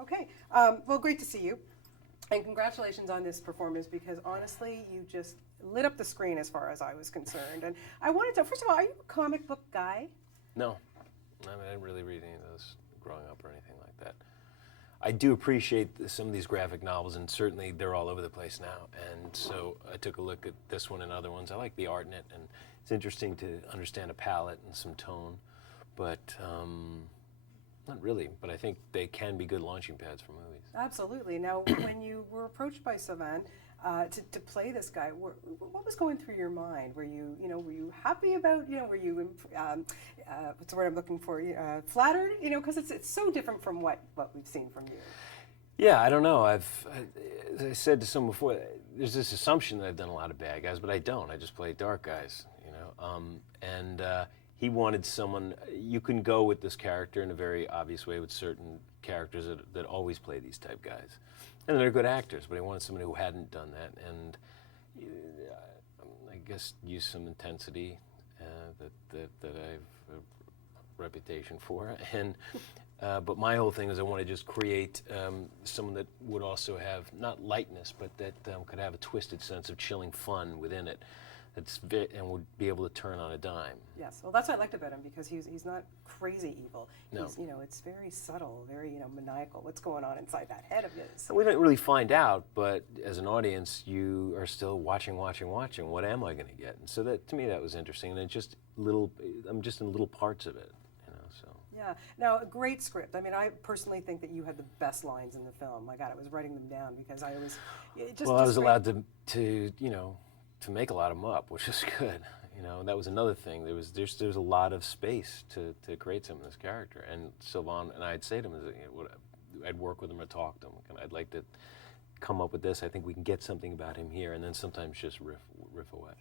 Okay. Well, great to see you. And congratulations on this performance because honestly, you just lit up the screen as far as I was concerned. And I wanted to, first of all, are you a comic book guy? No. I mean, I didn't really read any of those growing up or anything like that. I do appreciate some of these graphic novels, and certainly they're all over the place now. And so I took a look at this one and other ones. I like the art in it, and it's interesting to understand a palette and some tone, but not really. But I think they can be good launching pads for movies. Absolutely. Now, when you were approached by Sylvain to play this guy, what was going through your mind? Were you happy about, were you, what's the word I'm looking for, flattered? Because it's so different from what we've seen from you. Yeah, I don't know. As I said to someone before, there's this assumption that I've done a lot of bad guys, but I don't. I just play dark guys, and he wanted someone, you can go with this character in a very obvious way with certain characters that always play these type guys. And they're good actors, but he wanted somebody who hadn't done that, and I guess use some intensity that I have a reputation for. And but my whole thing is I want to just create someone that would also have, not lightness, but that could have a twisted sense of chilling fun within it. And would be able to turn on a dime. Yes, well, that's what I liked about him because he's not crazy evil. No. He's, it's very subtle, very maniacal. What's going on inside that head of his? We don't really find out, but as an audience, you are still watching. What am I going to get? And so that, to me, that was interesting. And it's just I'm just in little parts of it, So. Yeah. Now, a great script. I mean, I personally think that you had the best lines in the film. My God, I was writing them down because I was just. Well, I was allowed to make a lot of them up, which is good. That was another thing. There's a lot of space to create some of this character. And Sylvain and I'd say to him, I'd work with him or talk to him. I'd like to come up with this. I think we can get something about him here, and then sometimes just riff away.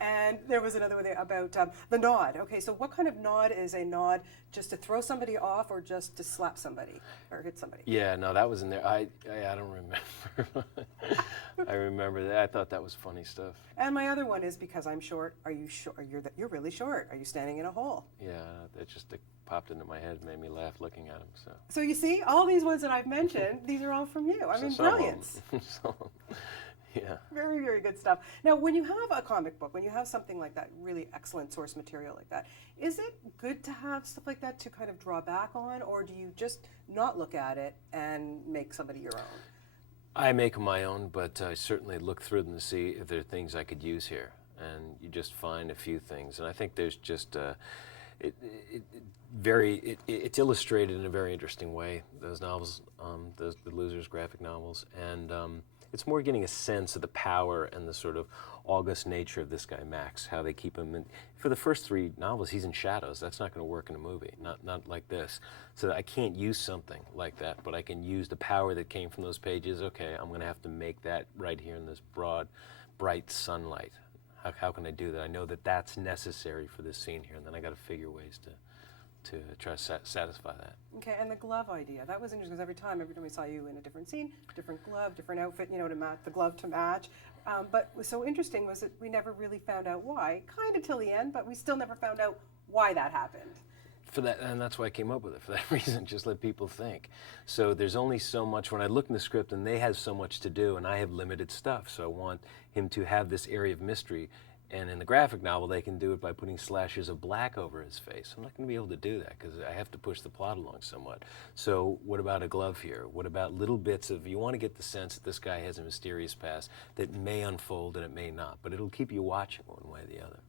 And there was another one there about the nod. Okay, so what kind of nod is a nod? Just to throw somebody off, or just to slap somebody or hit somebody? Yeah, no, that was in there. I don't remember. I remember that. I thought that was funny stuff. And my other one is because I'm short. Are you short? You're really short. Are you standing in a hole? Yeah, that just popped into my head, made me laugh looking at him. So you see, all these ones that I've mentioned, these are all from you. I mean, brilliance. Yeah. Very, very good stuff. Now, when you have a comic book, when you have something like that, really excellent source material like that, is it good to have stuff like that to kind of draw back on, or do you just not look at it and make somebody your own? I make my own, but I certainly look through them to see if there are things I could use here. And you just find a few things. And I think there's just, it's illustrated in a very interesting way, those novels, the Losers graphic novels. And it's more getting a sense of the power and the sort of august nature of this guy, Max, how they keep him in. For the first 3 novels, he's in shadows. That's not going to work in a movie, not like this. So I can't use something like that, but I can use the power that came from those pages. Okay, I'm going to have to make that right here in this broad, bright sunlight. How can I do that? I know that that's necessary for this scene here, and then I got to figure ways to try to satisfy that. Okay, and the glove idea, that was interesting because every time we saw you in a different scene, different glove, different outfit, to match the glove to match. But what was so interesting was that we never really found out why, kind of till the end, but we still never found out why that happened. For that, and that's why I came up with it, for that reason, just let people think. So there's only so much, when I look in the script and they have so much to do and I have limited stuff, so I want him to have this area of mystery. And in the graphic novel, they can do it by putting slashes of black over his face. I'm not going to be able to do that because I have to push the plot along somewhat. So what about a glove here? What about little bits of, you want to get the sense that this guy has a mysterious past that may unfold and it may not, but it'll keep you watching one way or the other.